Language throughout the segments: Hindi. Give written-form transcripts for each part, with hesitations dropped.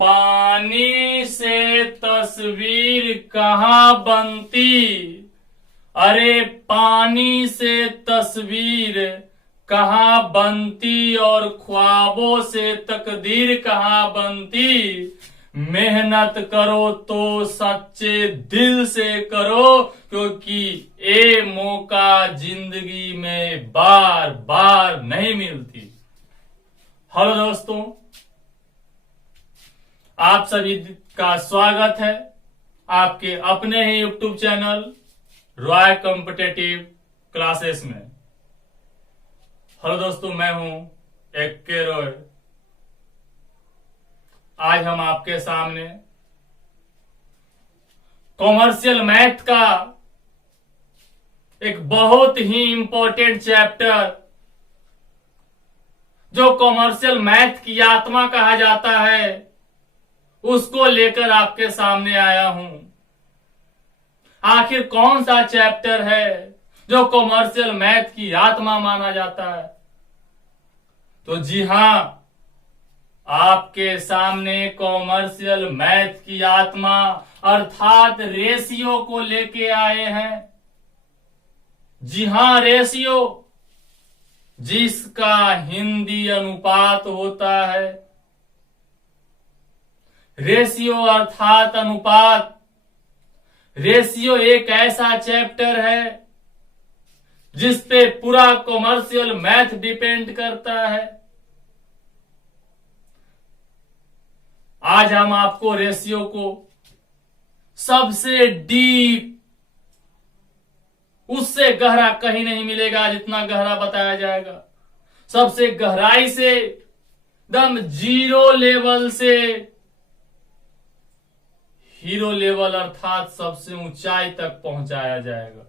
पानी से तस्वीर कहाँ बनती। अरे पानी से तस्वीर कहाँ बनती और ख्वाबों से तकदीर कहाँ बनती। मेहनत करो तो सच्चे दिल से करो, क्योंकि ये मौका जिंदगी में बार बार नहीं मिलती। हेलो दोस्तों, आप सभी का स्वागत है आपके अपने ही YouTube channel Roy competitive classes में। हेलो दोस्तों, मैं हूं के रॉय। आज हम आपके सामने कॉमर्शियल मैथ का एक बहुत ही इंपॉर्टेंट चैप्टर, जो कॉमर्शियल मैथ की आत्मा कहा जाता है, उसको लेकर आपके सामने आया हूं। आखिर कौन सा चैप्टर है जो कॉमर्शियल मैथ की आत्मा माना जाता है? तो जी हां, आपके सामने कॉमर्शियल मैथ की आत्मा अर्थात रेशियो को लेके आए हैं। जी हां, रेशियो, जिसका हिंदी अनुपात होता है। रेशियो अर्थात अनुपात। रेशियो एक ऐसा चैप्टर है जिस पे पूरा कॉमर्शियल मैथ डिपेंड करता है। आज हम आपको रेशियो को सबसे डीप, उससे गहरा कहीं नहीं मिलेगा जितना गहरा बताया जाएगा। सबसे गहराई से, एकदम जीरो लेवल से हीरो लेवल अर्थात सबसे ऊंचाई तक पहुंचाया जाएगा।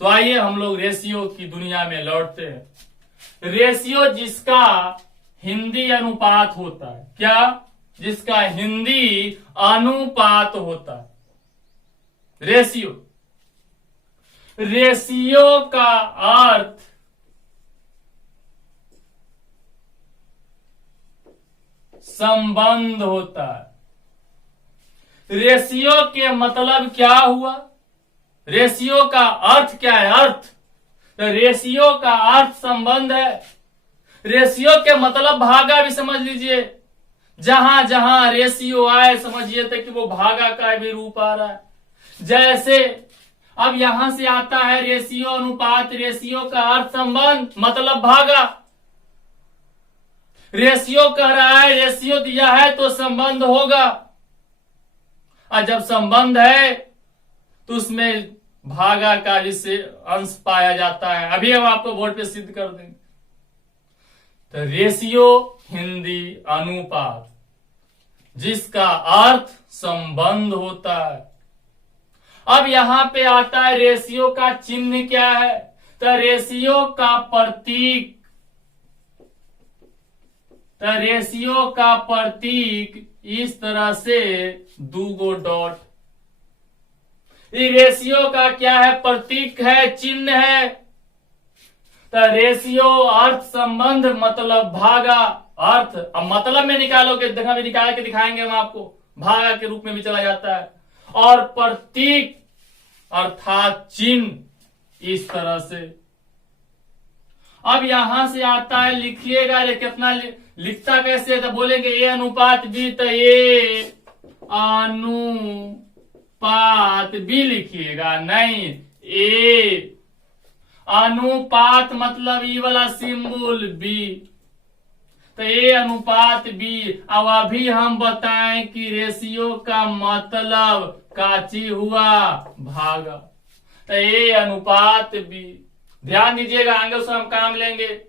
तो आइए हम लोग रेशियो की दुनिया में लौटते हैं। रेशियो जिसका हिंदी अनुपात होता है। क्या? जिसका हिंदी अनुपात होता है। रेशियो, रेशियो का अर्थ संबंध होता है। रेशियो के मतलब क्या हुआ? रेशियो का अर्थ क्या है? अर्थ, तो रेशियो का अर्थ संबंध है। रेशियो के मतलब भागा भी समझ लीजिए। जहां जहां रेशियो आए समझिए तो कि वो भागा का भी रूप आ रहा है। जैसे अब यहां से आता है रेशियो अनुपात। रेशियो का अर्थ संबंध, मतलब भागा। रेशियो कह रहा है रेशियो दिया है तो संबंध होगा, और जब संबंध है तो उसमें भागा का भी से अंश पाया जाता है। अभी हम आपको बोर्ड पे सिद्ध कर देंगे। तो रेशियो हिंदी अनुपात, जिसका अर्थ संबंध होता है। अब यहां पे आता है रेशियो का चिन्ह क्या है? तो रेशियो का प्रतीक, तो रेशियो का प्रतीक इस तरह से दूगो डॉट। ये रेशियो का क्या है? प्रतीक है, चिन्ह है। तो रेशियो अर्थ संबंध मतलब भागा। अर्थ अब मतलब में निकालोगे, देखा भी निकाल के दिखाएंगे हम आपको, भागा के रूप में भी चला जाता है। और प्रतीक अर्थात चिन्ह इस तरह से। अब यहां से आता है, लिखिएगा ये कितना लिखता कैसे? तो बोलेंगे ए अनुपात बी, तो ए अनुपात बी लिखिएगा। नहीं, ए अनुपात मतलब ई वाला सिंबल बी, तो ए अनुपात बी। अब अभी हम बताएं कि रेशियो का मतलब काची हुआ? भागा। तो ए अनुपात बी, ध्यान दीजिएगा, आगे से हम काम लेंगे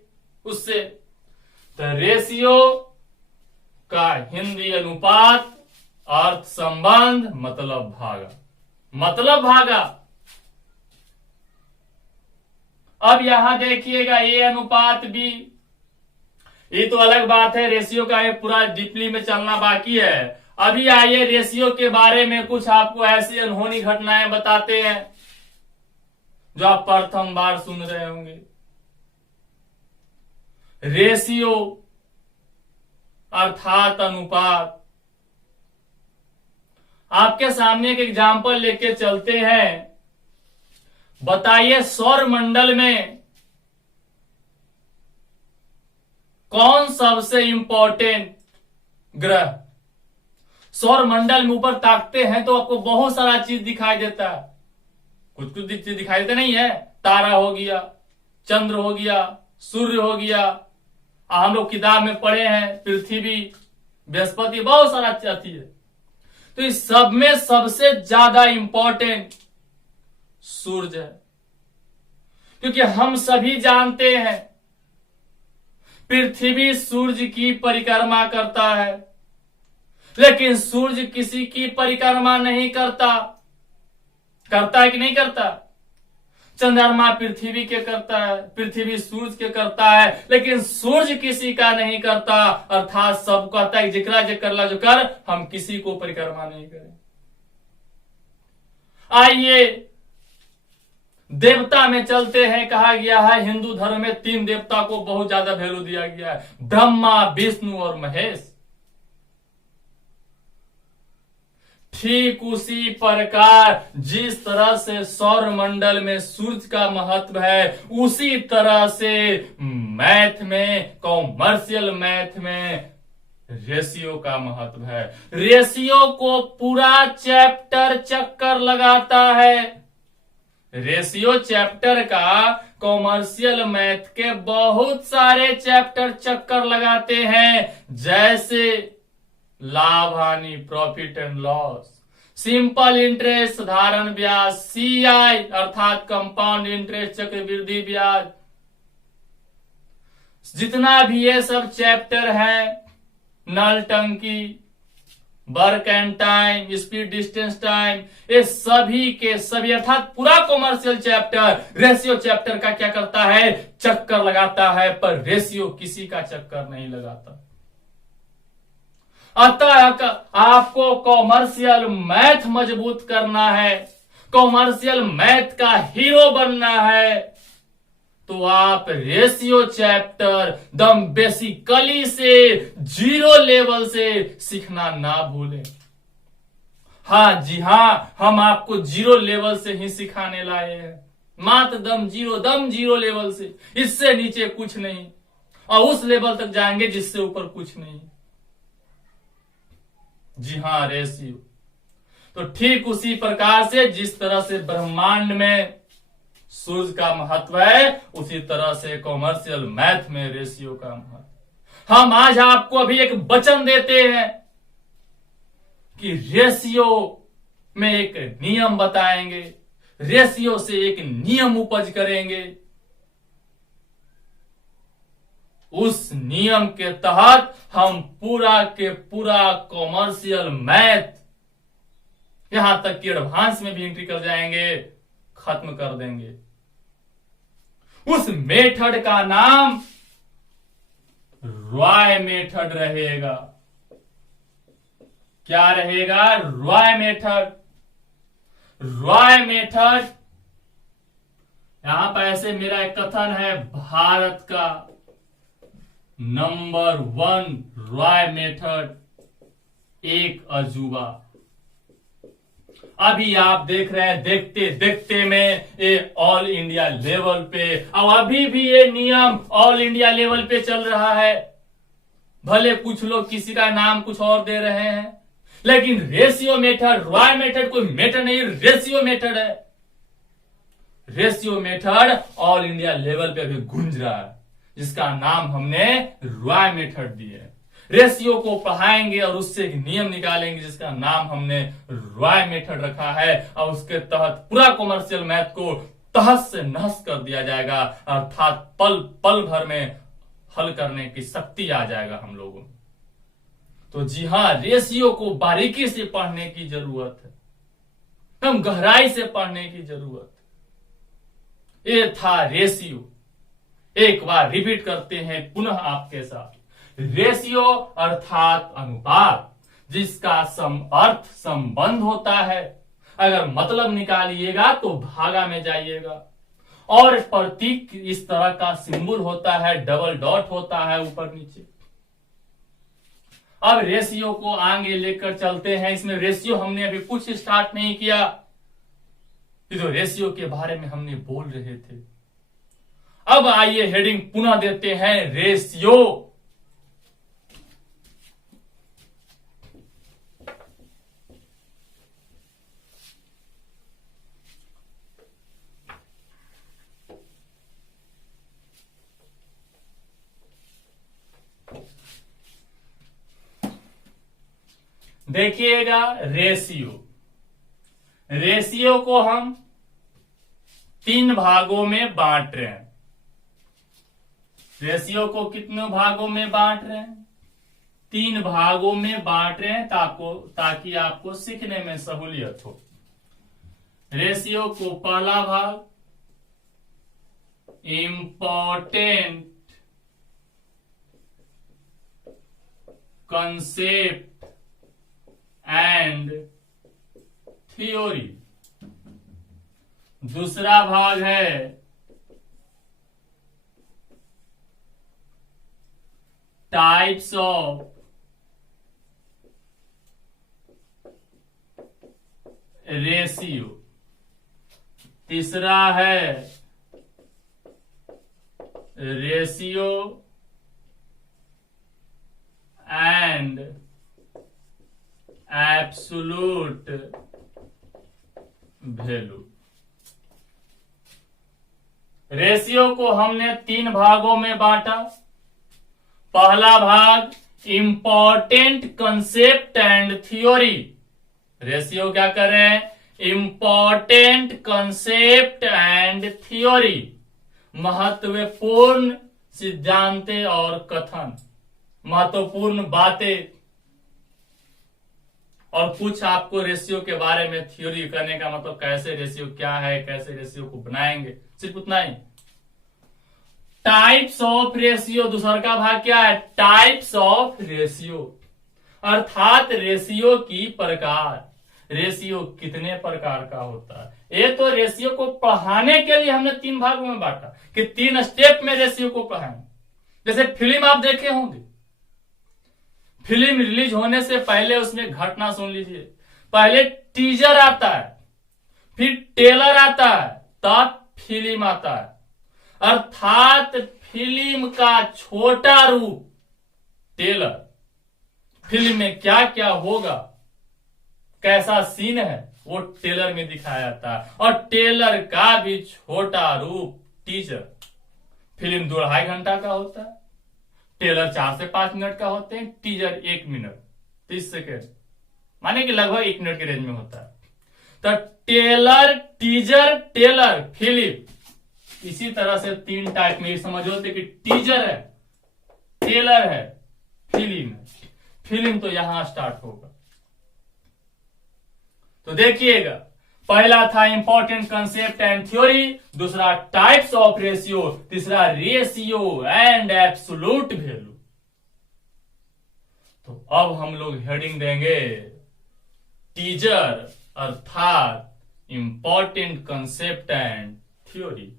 उससे। तो रेशियो का हिंदी अनुपात, अर्थ संबंध, मतलब भागा, मतलब भागा। अब यहां देखिएगा ए अनुपात बी, ये तो अलग बात है। रेशियो का ये पूरा डीपली में चलना बाकी है। अभी आइए रेशियो के बारे में कुछ आपको ऐसी अनहोनी घटनाएं बताते हैं जो आप प्रथम बार सुन रहे होंगे। रेशियो अर्थात अनुपात। आपके सामने एक एग्जाम्पल लेके चलते हैं। बताइए सौर मंडल में कौन सबसे इंपॉर्टेंट ग्रह? सौर मंडल में ऊपर ताकते हैं तो आपको बहुत सारा चीज दिखाई देता है। कुछ कुछ चीज दिखाई देता नहीं है। तारा हो गया, चंद्र हो गया, सूर्य हो गया, हम लोग किताब में पढ़े हैं पृथ्वी, बृहस्पति, बहुत सारा अति है। तो इस सब में सबसे ज्यादा इंपॉर्टेंट सूर्य है, क्योंकि हम सभी जानते हैं पृथ्वी सूर्य की परिक्रमा करता है, लेकिन सूर्य किसी की परिक्रमा नहीं करता। करता है कि नहीं करता? चंद्रमा पृथ्वी के करता है, पृथ्वी सूर्य के करता है, लेकिन सूर्य किसी का नहीं करता। अर्थात सब कहता है जिकरा जे करला जो कर, हम किसी को परिक्रमा नहीं करें। आइए देवता में चलते हैं। कहा गया है हिंदू धर्म में 3 देवता को बहुत ज्यादा वैल्यू दिया गया है, ब्रह्मा, विष्णु और महेश। ठीक उसी प्रकार जिस तरह से सौर मंडल में सूर्य का महत्व है, उसी तरह से मैथ में, कॉमर्शियल मैथ में रेशियो का महत्व है। रेशियो को पूरा चैप्टर चक्कर लगाता है। रेशियो चैप्टर का कॉमर्शियल मैथ के बहुत सारे चैप्टर चक्कर लगाते हैं, जैसे लाभ हानि, profit and loss, simple interest, साधारण ब्याज, सीआई अर्थात कंपाउंड इंटरेस्ट, चक्रवृद्धि ब्याज। जितना भी ये सब चैप्टर है, नल टंकी, work and time, speed distance time, ये सभी के सभी अर्थात पूरा कॉमर्शियल चैप्टर रेशियो चैप्टर का क्या करता है? चक्कर लगाता है, पर रेशियो किसी का चक्कर नहीं लगाता। अतः आपको कॉमर्शियल मैथ मजबूत करना है, कॉमर्शियल मैथ का हीरो बनना है, तो आप रेशियो चैप्टर दम बेसिकली से 0 लेवल से सीखना ना भूलें। हाँ जी हां, हम आपको 0 लेवल से ही सिखाने लाए हैं, मात्र दम 0 लेवल से, इससे नीचे कुछ नहीं, और उस लेवल तक जाएंगे जिससे ऊपर कुछ नहीं। जी हां, रेशियो। तो ठीक उसी प्रकार से जिस तरह से ब्रह्मांड में सूर्य का महत्व है, उसी तरह से कॉमर्शियल मैथ में रेशियो का महत्व। हम आज आपको अभी एक वचन देते हैं कि रेशियो में एक नियम बताएंगे, रेशियो से एक नियम उपज करेंगे। उस नियम के तहत हम पूरा के पूरा कॉमर्शियल मैथ, यहां तक कि एडवांस में भी एंट्री कर जाएंगे, खत्म कर देंगे। उस मेथड का नाम रॉय मेथड रहेगा। क्या रहेगा? रॉय मेथड। रॉय मेथड, यहां पर ऐसे मेरा एक कथन है, भारत का नंबर 1 रॉय मेथड एक अजूबा। अभी आप देख रहे हैं, देखते देखते में ये ऑल इंडिया लेवल पे, और अभी भी ये नियम ऑल इंडिया लेवल पे चल रहा है। भले कुछ लोग किसी का नाम कुछ और दे रहे हैं, लेकिन रेशियो मेथड, रॉय मेथड कोई मेथड नहीं, रेशियो मेथड है। Ratio method all India level पे अभी गूंज रहा है, जिसका नाम हमने रॉय मेथड दिया है। रेशियो को पढ़ाएंगे और उससे एक नियम निकालेंगे जिसका नाम हमने रॉय मेथड रखा है, और उसके तहत पूरा कॉमर्शियल मैथ को तहस से नहस कर दिया जाएगा, अर्थात पल पल भर में हल करने की शक्ति आ जाएगा हम लोगों में। तो जी हां, रेशियो को बारीकी से पढ़ने की जरूरत है, हम गहराई से पढ़ने की जरूरत है। ये था रेशियो। एक बार रिपीट करते हैं पुनः आपके साथ। रेशियो अर्थात अनुपात, जिसका अर्थ संबंध होता है। अगर मतलब निकालिएगा तो भागा में जाइएगा, और प्रतीक इस तरह का सिंबल होता है, डबल डॉट होता है ऊपर नीचे। अब रेशियो को आगे लेकर चलते हैं। इसमें रेशियो हमने अभी कुछ स्टार्ट नहीं किया, ये तो रेशियो के बारे में हमने बोल रहे थे। अब आइए हेडिंग पुनः देते हैं, रेशियो। देखिएगा, रेशियो को हम 3 भागों में बांट रहे हैं। रेशियो को कितने भागों में बांट रहे हैं? 3 भागों में बांट रहे हैं ताकि आपको सीखने में सहूलियत हो। रेशियो को पहला भाग इंपॉर्टेंट कंसेप्ट एंड थ्योरी, दूसरा भाग है टाइप्स ऑफ रेशियो, तीसरा है ratio and absolute value. Ratio को हमने 3 भागों में बांटा। पहला भाग important concept and theory. Ratio क्या कर रहे हैं? इंपॉर्टेंट कंसेप्ट एंड थ्योरी, महत्वपूर्ण सिद्धांत और कथन, महत्वपूर्ण बातें। और कुछ आपको रेशियो के बारे में थ्योरी करने का मतलब कैसे रेशियो क्या है, कैसे रेशियो को बनाएंगे, सिर्फ उतना ही। टाइप्स ऑफ रेशियो, दूसरा का भाग क्या है? टाइप्स ऑफ रेशियो, अर्थात रेशियो की प्रकार। रेशियो कितने प्रकार का होता है? ये तो रेशियो को पढ़ाने के लिए हमने 3 भागों में बांटा कि 3 स्टेप में रेशियो को पढ़ाएंगे। जैसे फिल्म आप देखे होंगे, फिल्म रिलीज होने से पहले उसमें घटना सुन लीजिए। पहले टीजर आता है, फिर ट्रेलर आता है, तब फिल्म आता है। अर्थात फिल्म का छोटा रूप ट्रेलर। फिल्म में क्या क्या होगा, कैसा सीन है, वो ट्रेलर में दिखाया जाता है। और ट्रेलर का भी छोटा रूप टीजर। फिल्म 2.5 घंटा का होता है, ट्रेलर 4 से 5 मिनट का होते हैं, टीजर 1 मिनट 30 सेकेंड, माने कि लगभग 1 मिनट के रेंज में होता है। तो ट्रेलर, टीजर, ट्रेलर, फिल्म, इसी तरह से 3 टाइप में समझो कि टीजर है, ट्रेलर है, फिल्म है। फिल्म तो यहां स्टार्ट होगा। तो देखिएगा, पहला था इंपॉर्टेंट कंसेप्ट एंड थ्योरी, दूसरा टाइप्स ऑफ रेशियो, तीसरा रेशियो एंड एब्सोल्यूट वैल्यू। तो अब हम लोग हेडिंग देंगे टीजर अर्थात important concept and theory.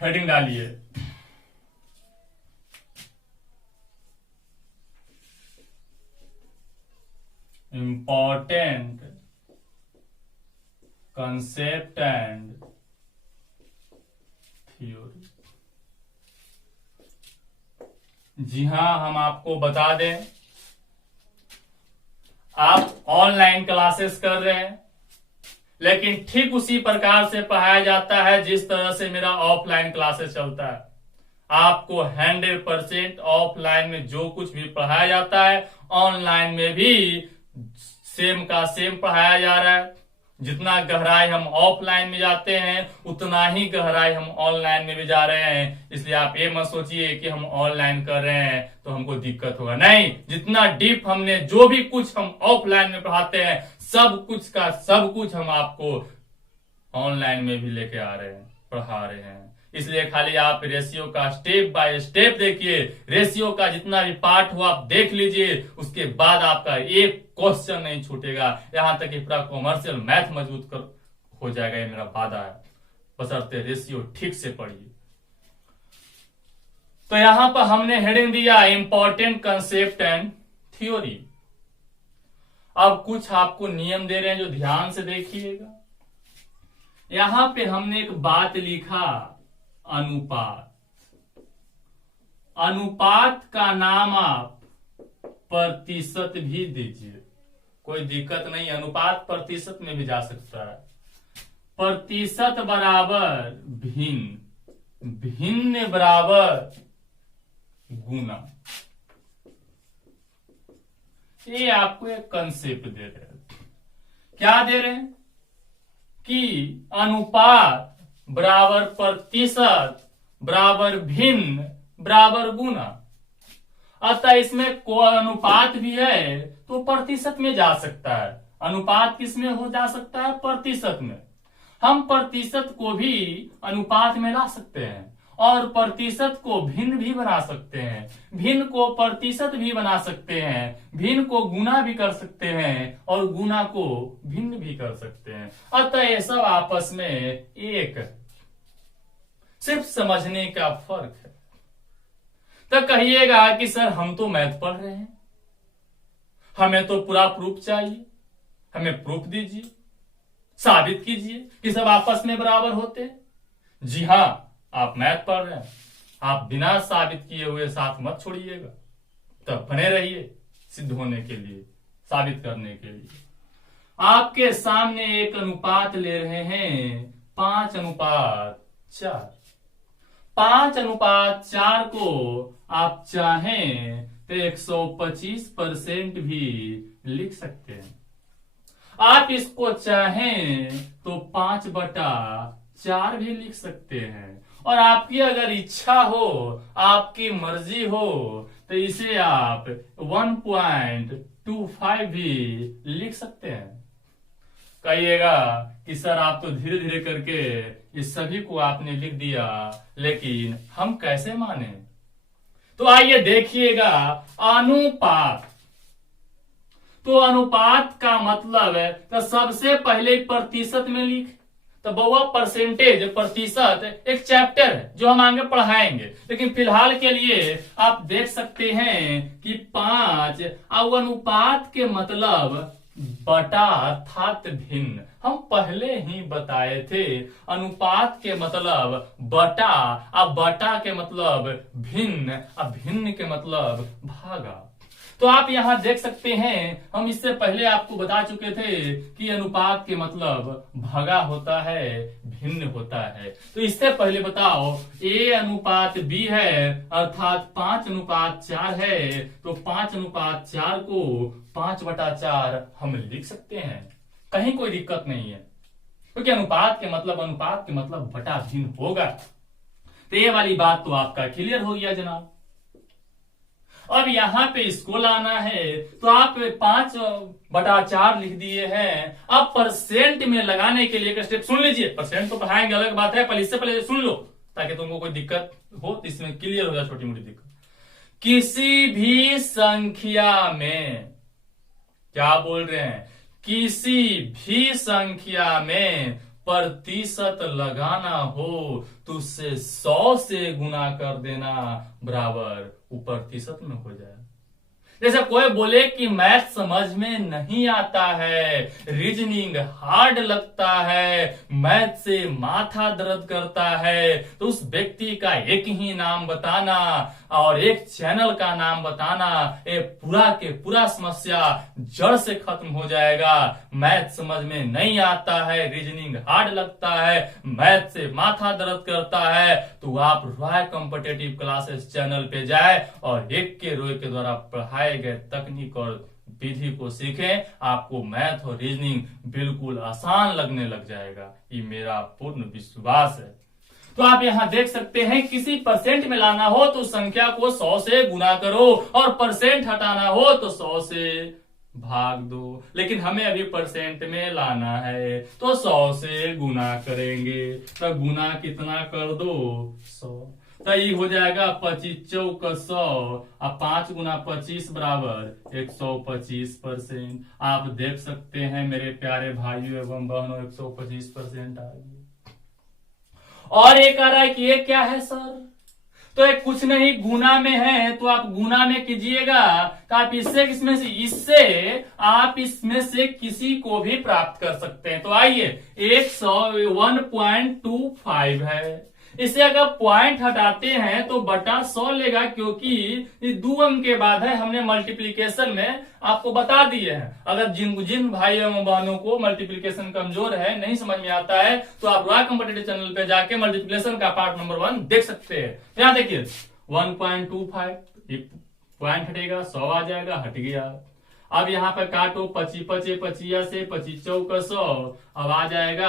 Heading डालिए, इंपॉर्टेंट कंसेप्ट एंड थ्योरी। जी हां, हम आपको बता दें, आप ऑनलाइन क्लासेस कर रहे हैं, लेकिन ठीक उसी प्रकार से पढ़ाया जाता है जिस तरह से मेरा ऑफलाइन क्लासेस चलता है। आपको 100% ऑफलाइन में जो कुछ भी पढ़ाया जाता है, ऑनलाइन में भी सेम का सेम पढ़ाया जा रहा है। जितना गहराई हम ऑफलाइन में जाते हैं, उतना ही गहराई हम ऑनलाइन में भी जा रहे हैं। इसलिए आप ये मत सोचिए कि हम ऑनलाइन कर रहे हैं तो हमको दिक्कत होगा, नहीं। जितना डीप हमने जो भी कुछ हम ऑफलाइन में पढ़ाते हैं, सब कुछ का सब कुछ हम आपको ऑनलाइन में भी लेके आ रहे हैं, पढ़ा रहे हैं। इसलिए खाली आप रेशियो का स्टेप बाय स्टेप देखिए, रेशियो का जितना भी पार्ट हो आप देख लीजिए, उसके बाद आपका एक क्वेश्चन नहीं छूटेगा। यहां तक कि पूरा कॉमर्शियल मैथ मजबूत हो जाएगा, ये मेरा वादा है। बशर्ते रेशियो ठीक से पढ़िए। तो यहां पर हमने हेडिंग दिया इंपॉर्टेंट कंसेप्ट एंड थ्योरी। अब कुछ आपको नियम दे रहे हैं जो ध्यान से देखिएगा। यहां पे हमने एक बात लिखा, अनुपात। अनुपात का नाम आप प्रतिशत भी दीजिए, कोई दिक्कत नहीं, अनुपात प्रतिशत में भी जा सकता है। प्रतिशत बराबर भिन्न, भिन्न बराबर गुना। ये आपको एक कंसेप्ट दे रहे हैं। क्या दे रहे हैं कि अनुपात बराबर प्रतिशत बराबर भिन्न बराबर गुना। अतः इसमें कोई अनुपात भी है तो प्रतिशत में जा सकता है। अनुपात किस में हो जा सकता है? प्रतिशत में। हम प्रतिशत को भी अनुपात में ला सकते हैं और प्रतिशत को भिन्न भी बना सकते हैं, भिन्न को प्रतिशत भी बना सकते हैं, भिन्न को गुना भी कर सकते हैं और गुना को भिन्न भी कर सकते हैं। अतः ये सब आपस में एक, सिर्फ समझने का फर्क है। तो कहिएगा कि सर हम तो मैथ पढ़ रहे हैं, हमें तो पूरा प्रूफ चाहिए, हमें प्रूफ दीजिए, साबित कीजिए कि सब आपस में बराबर होते हैं। जी हां, आप मैथ पढ़ रहे हैं, आप बिना साबित किए हुए साथ मत छोड़िएगा, तब बने रहिए सिद्ध होने के लिए, साबित करने के लिए। आपके सामने एक अनुपात ले रहे हैं 5:4। 5:4 को आप चाहें तो 125% भी लिख सकते हैं। आप इसको चाहें तो 5/4 भी लिख सकते हैं। और आपकी अगर इच्छा हो, आपकी मर्जी हो, तो इसे आप 1.25 भी लिख सकते हैं। कहिएगा कि सर आप तो धीरे धीरे करके इस सभी को आपने लिख दिया, लेकिन हम कैसे माने? तो आइए देखिएगा, अनुपात। तो अनुपात का मतलब है तो सबसे पहले प्रतिशत में लिख। तो बउआ परसेंटेज, प्रतिशत एक चैप्टर है जो हम आगे पढ़ाएंगे, लेकिन फिलहाल के लिए आप देख सकते हैं कि 5 और अनुपात के मतलब बटा अर्थात भिन्न। हम पहले ही बताए थे अनुपात के मतलब बटा, अब बटा के मतलब भिन्न, अब भिन्न के मतलब भागा। तो आप यहां देख सकते हैं, हम इससे पहले आपको बता चुके थे कि अनुपात के मतलब भागा होता है, भिन्न होता है। तो इससे पहले बताओ, A अनुपात B है अर्थात 5:4 है, तो 5:4 को 5/4 हम लिख सकते हैं, कहीं कोई दिक्कत नहीं है, क्योंकि अनुपात के मतलब बटा भिन्न होगा। तो ये वाली बात तो आपका क्लियर हो गया जनाब। अब यहां पे इसको लाना है, तो आप 5/4 लिख दिए हैं। अब परसेंट में लगाने के लिए एक स्टेप सुन लीजिए, परसेंट तो पढ़ाएंगे अलग बात है, पर इससे पहले सुन लो ताकि तुमको कोई दिक्कत हो तो इसमें क्लियर हो जाए छोटी मोटी दिक्कत। किसी भी संख्या में, क्या बोल रहे हैं, किसी भी संख्या में प्रतिशत लगाना हो तो उससे 100 से गुना कर देना बराबर वो प्रतिशत में हो जाए। जैसे कोई बोले कि मैथ समझ में नहीं आता है, रीजनिंग हार्ड लगता है, मैथ से माथा दर्द करता है, तो उस व्यक्ति का एक ही नाम बताना और एक चैनल का नाम बताना, ये पूरा के पूरा समस्या जड़ से खत्म हो जाएगा। मैथ समझ में नहीं आता है, रीजनिंग हार्ड लगता है, मैथ से माथा दर्द करता है, तो आप रॉय कॉम्पिटिटिव क्लासेस चैनल पे जाए और एक के रोय के द्वारा पढ़ाए गए तकनीक और विधि को सीखें। आपको मैथ और रीजनिंग बिल्कुल आसान लगने लग जाएगा, ये मेरा पूर्ण विश्वास है। तो आप यहां देख सकते हैं, किसी परसेंट में लाना हो तो संख्या को 100 से गुना करो और परसेंट हटाना हो तो 100 से भाग दो, लेकिन हमें अभी परसेंट में लाना है तो 100 से गुना करेंगे। तो गुना कितना कर दो? 100। तो ये हो जाएगा 25 चौक 100 और 5 गुना 25 बराबर 125%। आप देख सकते हैं मेरे प्यारे भाइयों एवं बहनों, 125% आ गई। और ये कह रहा है कि ये क्या है सर, तो एक कुछ नहीं गुना में है, तो आप गुना में कीजिएगा, तो आप इससे आप इसमें से किसी को भी प्राप्त कर सकते हैं। तो आइए 1.25 है, इसे अगर पॉइंट हटाते हैं तो बटा 100 लेगा, क्योंकि ये 2 अंक के बाद है। हमने मल्टीप्लीकेशन में आपको बता दिए हैं। अगर जिन भाई एवं बहनों को मल्टीप्लीकेशन कमजोर है, नहीं समझ में आता है, तो आप रॉय कॉम्पिटिटिव चैनल पे जाके मल्टीप्लीकेशन का पार्ट नंबर 1 देख सकते हैं। यहाँ देखिए 1.25 पॉइंट हटेगा, 100 आ जाएगा, हट गया। अब यहाँ पर काटो 25 25 25 से 25 चौका 100, अब आ जाएगा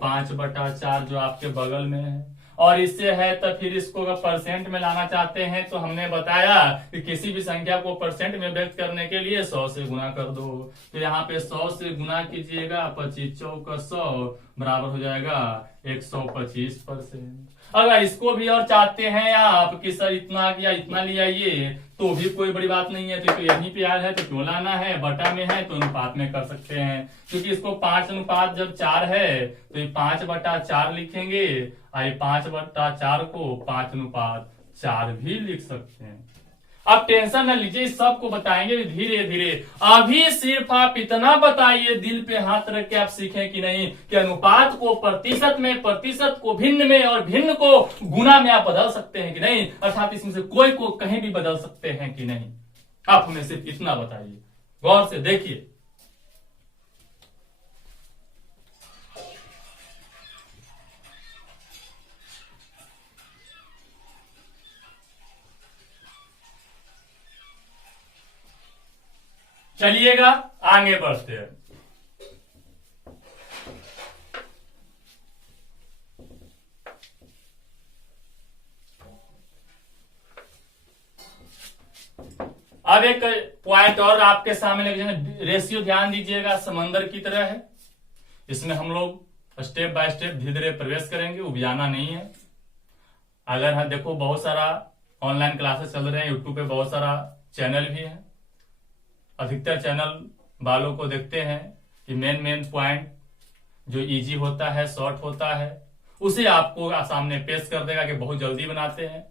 5/4 जो आपके बगल में है। और इससे है तो फिर इसको अगर परसेंट में लाना चाहते हैं तो हमने बताया कि किसी भी संख्या को परसेंट में व्यक्त करने के लिए 100 से गुना कर दो। तो यहाँ पे 100 से गुना कीजिएगा, 25 चौका 100 बराबर हो जाएगा 125%। अगर इसको भी और चाहते हैं आप कि सर इतना या इतना ले आइए, तो भी कोई बड़ी बात नहीं है। तो यहीं पे यार है तो क्यों लाना है, बटा में है तो अनुपात में कर सकते हैं, क्योंकि इसको 5 जब 4 है तो ये 5/4 लिखेंगे, और 5/4 को 5:4 भी लिख सकते हैं। अब टेंशन न लीजिए, इस सब को बताएंगे धीरे धीरे। अभी सिर्फ आप इतना बताइए, दिल पे हाथ रख के आप सीखें कि नहीं, कि अनुपात को प्रतिशत में, प्रतिशत को भिन्न में, और भिन्न को गुना में आप बदल सकते हैं कि नहीं, अर्थात इसमें से कोई को कहीं भी बदल सकते हैं कि नहीं। आप हमें सिर्फ इतना बताइए, गौर से देखिए। चलिएगा आगे बढ़ते हैं। अब एक पॉइंट और आपके सामने, रेशियो ध्यान दीजिएगा, समंदर की तरह है। इसमें हम लोग स्टेप बाय स्टेप धीरे धीरे प्रवेश करेंगे, उबियाना नहीं है। अगर हाँ देखो, बहुत सारा ऑनलाइन क्लासेस चल रहे हैं, यूट्यूब पे बहुत सारा चैनल भी है। अधिकतर चैनल वालों को देखते हैं कि मेन पॉइंट जो इजी होता है, शॉर्ट होता है, उसे आपको सामने पेश कर देगा कि बहुत जल्दी बनाते हैं।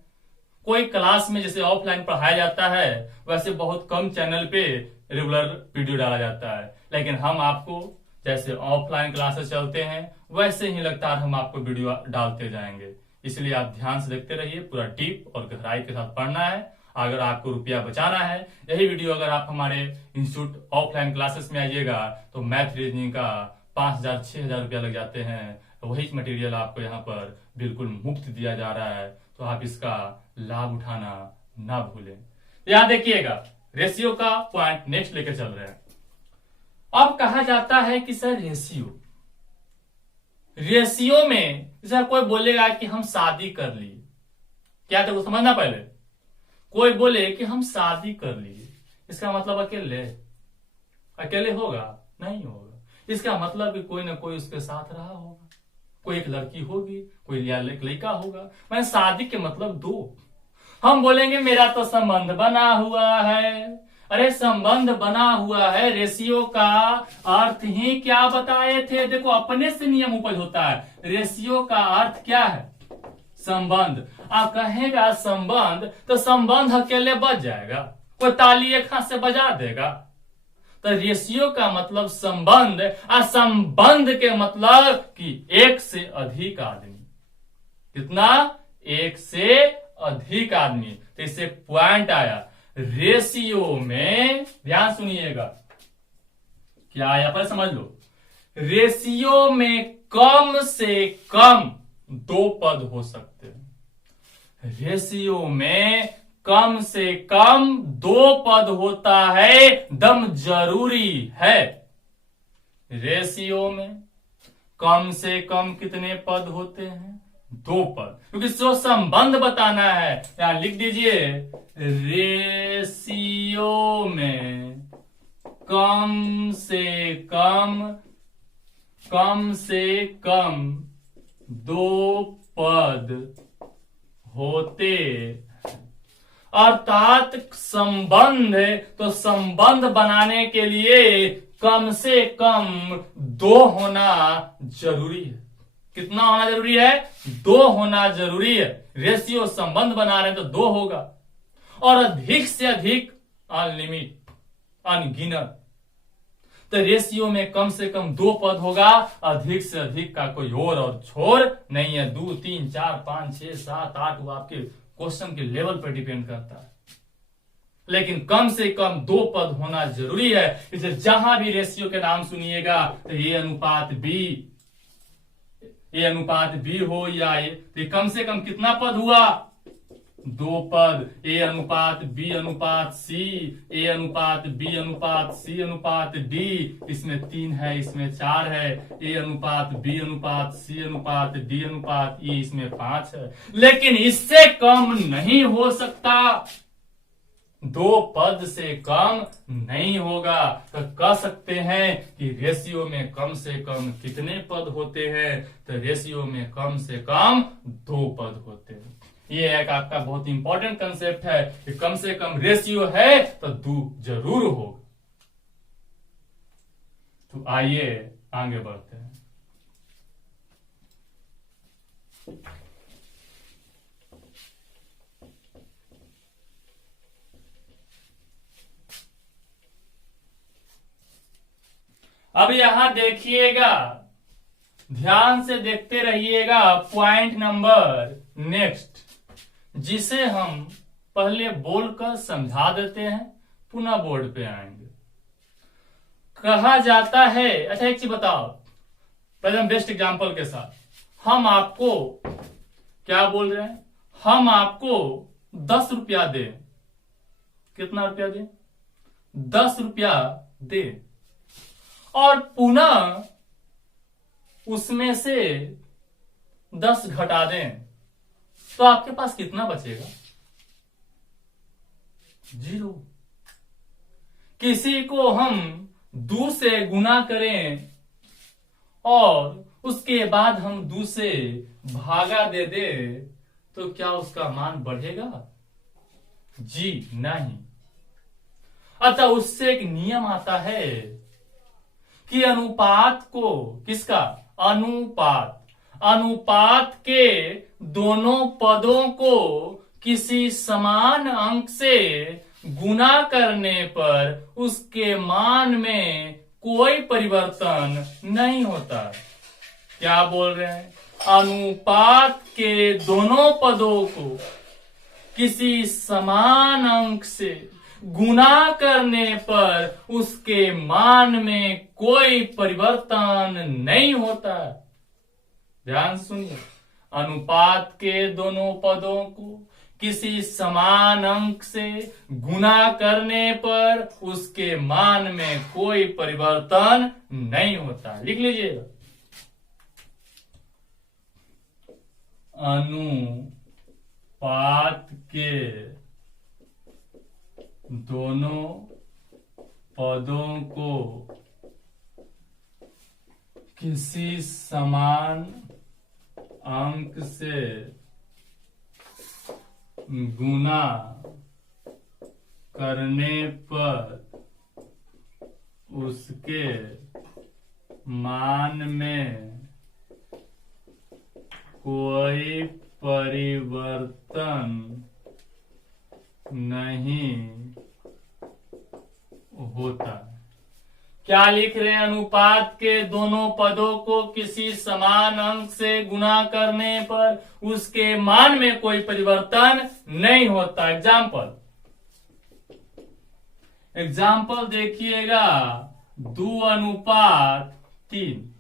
कोई क्लास में जैसे ऑफलाइन पढ़ाया जाता है, वैसे बहुत कम चैनल पे रेगुलर वीडियो डाला जाता है, लेकिन हम आपको जैसे ऑफलाइन क्लासेस चलते हैं वैसे ही लगातार हम आपको वीडियो डालते जाएंगे। इसलिए आप ध्यान से देखते रहिए, पूरा डीप और गहराई के साथ पढ़ना है। अगर आपको रुपया बचाना है, यही वीडियो अगर आप हमारे इंस्टीट्यूट ऑफलाइन क्लासेस में आइएगा तो मैथ रीजनिंग का 5,000 6,000 रुपया लग जाते हैं, तो वही मटेरियल आपको यहाँ पर बिल्कुल मुफ्त दिया जा रहा है, तो आप इसका लाभ उठाना ना भूलें। यहाँ देखिएगा, रेशियो का पॉइंट नेक्स्ट लेकर चल रहे हैं। अब कहा जाता है कि सर रेशियो में जैसे कोई बोलेगा कि हम शादी कर लिए, क्या तो समझना पहले। कोई बोले कि हम शादी कर लिए, इसका मतलब अकेले होगा? नहीं होगा। इसका मतलब कि कोई ना कोई उसके साथ रहा होगा, कोई एक लड़की होगी, कोई एक लड़का होगा। मैं शादी के मतलब 2। हम बोलेंगे मेरा तो संबंध बना हुआ है। अरे संबंध बना हुआ है, रेशियो का अर्थ ही क्या बताए थे। देखो अपने से नियम उपज होता है। रेशियो का अर्थ क्या है? संबंध। आप कहेगा संबंध, तो संबंध अकेले बच जाएगा, कोई ताली एक हाथ से बजा देगा। तो रेशियो का मतलब संबंध, और संबंध के मतलब कि एक से अधिक आदमी। कितना? एक से अधिक आदमी। तो इससे पॉइंट आया, रेशियो में, ध्यान सुनिएगा क्या आया पर समझ लो। रेशियो में कम से कम 2 पद हो सकते हैं। रेशियो में कम से कम 2 पद होता है, दम जरूरी है। रेशियो में कम से कम कितने पद होते हैं? 2 पद, क्योंकि जो संबंध बताना है यहां लिख दीजिए, रेशियो में कम से कम 2 पद होते, अर्थात संबंध। तो संबंध बनाने के लिए कम से कम 2 होना जरूरी है। कितना होना जरूरी है? 2 होना जरूरी है। रेशियो संबंध बना रहे हैं तो 2 होगा। और अधिक से अधिक अनलिमिट, अनगिनत। तो रेशियो में कम से कम 2 पद होगा, अधिक से अधिक का कोई और छोर नहीं है। 2, 3, 4, 5, 6, 7, 8 वो आपके क्वेश्चन के लेवल पर डिपेंड करता है, लेकिन कम से कम 2 पद होना जरूरी है। इसे जहां भी रेशियो के नाम सुनिएगा तो ए अनुपात बी हो या ये, तो कम से कम कितना पद हुआ? 2 पद। ए अनुपात बी अनुपात सी, ए अनुपात बी अनुपात सी अनुपात डी, इसमें 3 है, इसमें 4 है। ए अनुपात बी अनुपात सी अनुपात डी अनुपात ई, इसमें 5 है। लेकिन इससे कम नहीं हो सकता, 2 पद से कम नहीं होगा। तो कह सकते हैं कि रेशियो में कम से कम कितने पद होते हैं? तो रेशियो में कम से कम 2 पद होते हैं। ये एक आपका बहुत इंपॉर्टेंट कंसेप्ट है कि कम से कम रेशियो है तो 2 जरूर होगा। तो आइए आगे बढ़ते हैं। अब यहां देखिएगा, ध्यान से देखते रहिएगा। पॉइंट नंबर नेक्स्ट, जिसे हम पहले बोलकर समझा देते हैं, पुनः बोर्ड पे आएंगे। कहा जाता है, अच्छा एक चीज बताओ, पहले हम बेस्ट एग्जांपल के साथ, हम आपको क्या बोल रहे हैं? हम आपको 10 रुपया दें। कितना रुपया दें? 10 रुपया दें और पुनः उसमें से 10 घटा दें, तो आपके पास कितना बचेगा? 0। किसी को हम 2 से गुना करें और उसके बाद हम 2 से भागा दे दे, तो क्या उसका मान बढ़ेगा? जी नहीं। अतः उससे एक नियम आता है कि अनुपात को, किसका? अनुपात के दोनों पदों को किसी समान अंक से गुना करने पर उसके मान में कोई परिवर्तन नहीं होता। क्या बोल रहे हैं? अनुपात के दोनों पदों को किसी समान अंक से गुना करने पर उसके मान में कोई परिवर्तन नहीं होता। ध्यान सुनिए, अनुपात के दोनों पदों को किसी समान अंक से गुना करने पर उसके मान में कोई परिवर्तन नहीं होता। लिख लीजिएगा, अनुपात के दोनों पदों को किसी समान अंक से गुना करने पर उसके मान में कोई परिवर्तन नहीं होता। क्या लिख रहे हैं? अनुपात के दोनों पदों को किसी समान अंक से गुना करने पर उसके मान में कोई परिवर्तन नहीं होता। एग्जाम्पल देखिएगा, 2:3।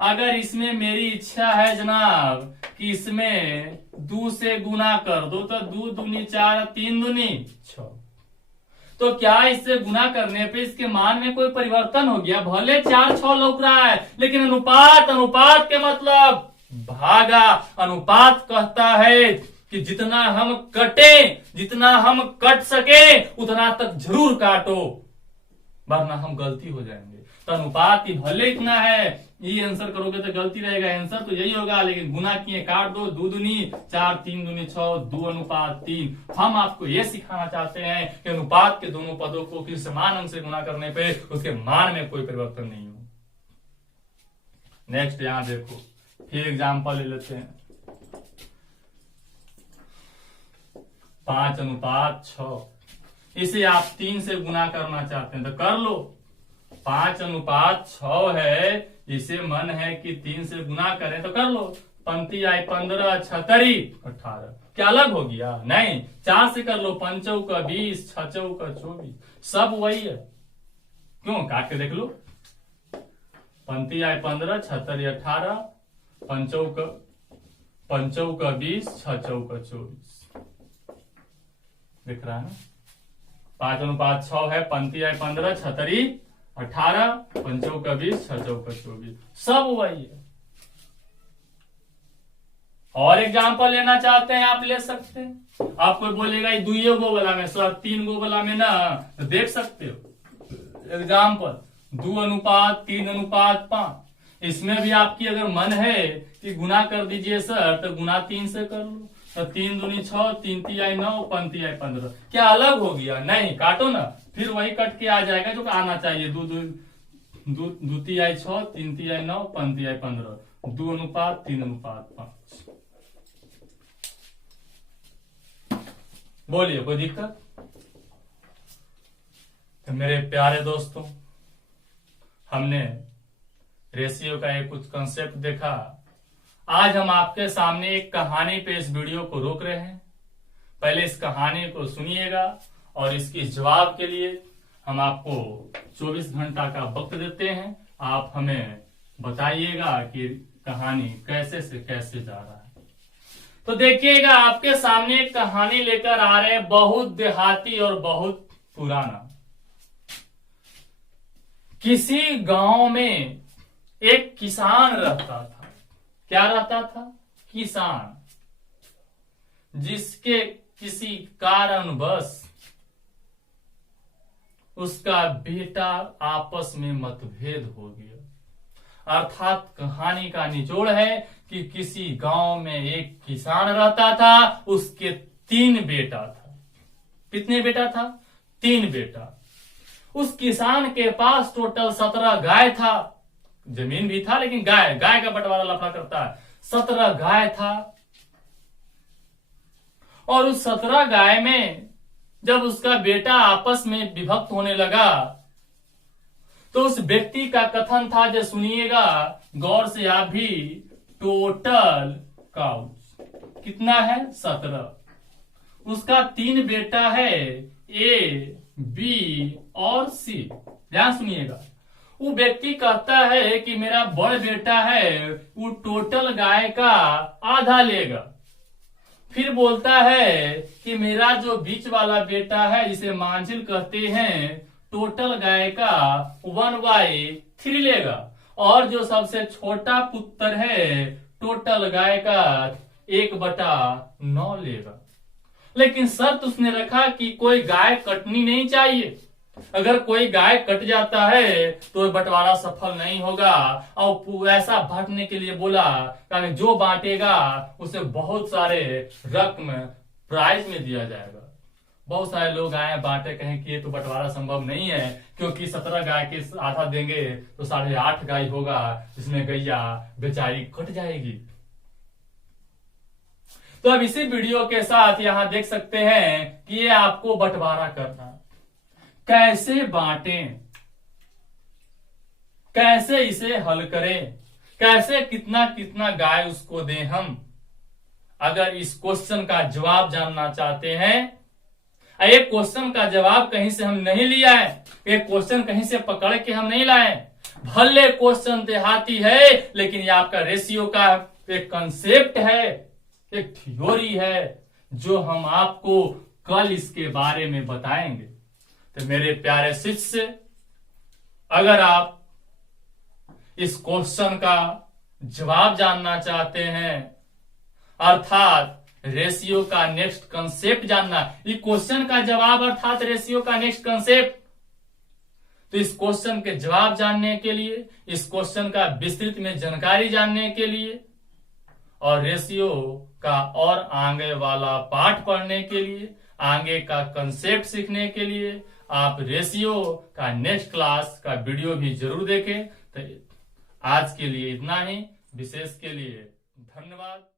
अगर इसमें मेरी इच्छा है जनाब कि इसमें 2 से गुना कर दो, तो 2 दूनी 4, 3 दूनी 6, तो क्या इससे गुना करने पे इसके मान में कोई परिवर्तन हो गया? भले 4 6 लौक रहा है, लेकिन अनुपात के मतलब भागा। अनुपात कहता है कि जितना हम कट सके उतना तक जरूर काटो, वरना हम गलती हो जाएंगे। तो अनुपात ही भले इतना है, ये आंसर करोगे तो गलती रहेगा। आंसर तो यही होगा, लेकिन गुना किए काट दो। 2 दूनी 4, 3 दूनी 6, 2:3। हम आपको ये सिखाना चाहते हैं कि अनुपात के दोनों पदों को किसी समान अंक से गुना करने पे उसके मान में कोई परिवर्तन नहीं हो। नेक्स्ट यहां देखो, फिर एग्जाम्पल ले लेते हैं। 5:6, इसे आप 3 से गुना करना चाहते हैं तो कर लो। 5:6 है, इसे मन है कि 3 से गुना करें तो कर लो। पंक्ति आई 15, छतरी 18, क्या अलग हो गया? नहीं, 4 से कर लो। 5 चौका 20, 6 चौका 24, सब वही है। क्यों? काट के देख लो। पंक्ति आई 15, छतरी 18, 5 चौका 20, 6 चौका 24, दिख रहा है ना? 5:6 है, पंक्ति आई 15, छतरी 18, 5 चौका 20, 6 चौका 24, सब वही है। और एग्जाम्पल लेना चाहते हैं आप ले सकते हैं। आप कोई बोलेगा 2 गो वाला में सर 3 गो वाला में ना, तो देख सकते हो। एग्जाम्पल 2:3:5, इसमें भी आपकी अगर मन है कि गुना कर दीजिए सर, तो गुना 3 से कर लो। तो 3 दूनी 6, 3 तिहाई 9, 5 तिहाई 15, क्या अलग हो गया? नहीं, काटो ना, फिर वही कट के आ जाएगा जो आना चाहिए। 2 तिहाई 6, 3 तिहाई 9, 5 तिहाई 15, 2:3:5। बोलिए, कोई दिक्कत? तो मेरे प्यारे दोस्तों, हमने रेशियो का एक कुछ कंसेप्ट देखा। आज हम आपके सामने एक कहानी पे इस वीडियो को रोक रहे हैं। पहले इस कहानी को सुनिएगा और इसके जवाब के लिए हम आपको 24 घंटा का वक्त देते हैं। आप हमें बताइएगा कि कहानी कैसे से कैसे जा रहा है। तो देखिएगा, आपके सामने एक कहानी लेकर आ रहे हैं, बहुत देहाती और बहुत पुराना। किसी गांव में एक किसान रहता था। क्या रहता था? किसान, जिसके किसी कारणवश उसका बेटा आपस में मतभेद हो गया। अर्थात कहानी का निचोड़ है कि किसी गांव में एक किसान रहता था, उसके 3 बेटा था। कितने बेटा था? 3 बेटा। उस किसान के पास टोटल 17 गाय था। जमीन भी था, लेकिन गाय का बंटवारा लफड़ा करता है। 17 गाय था। और उस 17 गाय में जब उसका बेटा आपस में विभक्त होने लगा, तो उस व्यक्ति का कथन था, जो सुनिएगा गौर से आप भी, टोटल काउस कितना है? 17। उसका 3 बेटा है, ए, बी और सी। ध्यान सुनिएगा। वो व्यक्ति कहता है कि मेरा बड़ बेटा है, वो टोटल गाय का आधा लेगा। फिर बोलता है कि मेरा जो बीच वाला बेटा है, जिसे मांझिल कहते हैं, टोटल गाय का 1/3 लेगा। और जो सबसे छोटा पुत्र है, टोटल गाय का 1/9 लेगा। लेकिन शर्त उसने रखा कि कोई गाय कटनी नहीं चाहिए। अगर कोई गाय कट जाता है तो बंटवारा सफल नहीं होगा। और ऐसा बांटने के लिए बोला कि जो बांटेगा उसे बहुत सारे रकम प्राइज में दिया जाएगा। बहुत सारे लोग आए बांटे, कहें कि ये तो बंटवारा संभव नहीं है, क्योंकि 17 गाय के आधा देंगे तो 8.5 गाय होगा, जिसमें गैया बेचारी कट जाएगी। तो अब इसी वीडियो के साथ यहां देख सकते हैं कि ये आपको बंटवारा करना, कैसे बांटें, कैसे इसे हल करें, कैसे कितना कितना गाय उसको दें हम। अगर इस क्वेश्चन का जवाब जानना चाहते हैं, एक क्वेश्चन का जवाब कहीं से हम नहीं लिया है, एक क्वेश्चन कहीं से पकड़ के हम नहीं लाए। भले क्वेश्चन देहाती है, लेकिन ये आपका रेशियो का एक कंसेप्ट है, एक थ्योरी है, जो हम आपको कल इसके बारे में बताएंगे। तो मेरे प्यारे शिष्य, अगर आप इस क्वेश्चन का जवाब जानना चाहते हैं, अर्थात रेशियो का नेक्स्ट कंसेप्ट जानना, ये क्वेश्चन का जवाब अर्थात रेशियो का नेक्स्ट कंसेप्ट, तो इस क्वेश्चन के जवाब जानने के लिए, इस क्वेश्चन का विस्तृत में जानकारी जानने के लिए, और रेशियो का और आगे वाला पाठ पढ़ने के लिए, आगे का कंसेप्ट सीखने के लिए, आप रेशियो का नेक्स्ट क्लास का वीडियो भी जरूर देखें। तो आज के लिए इतना ही। विशेष के लिए। धन्यवाद।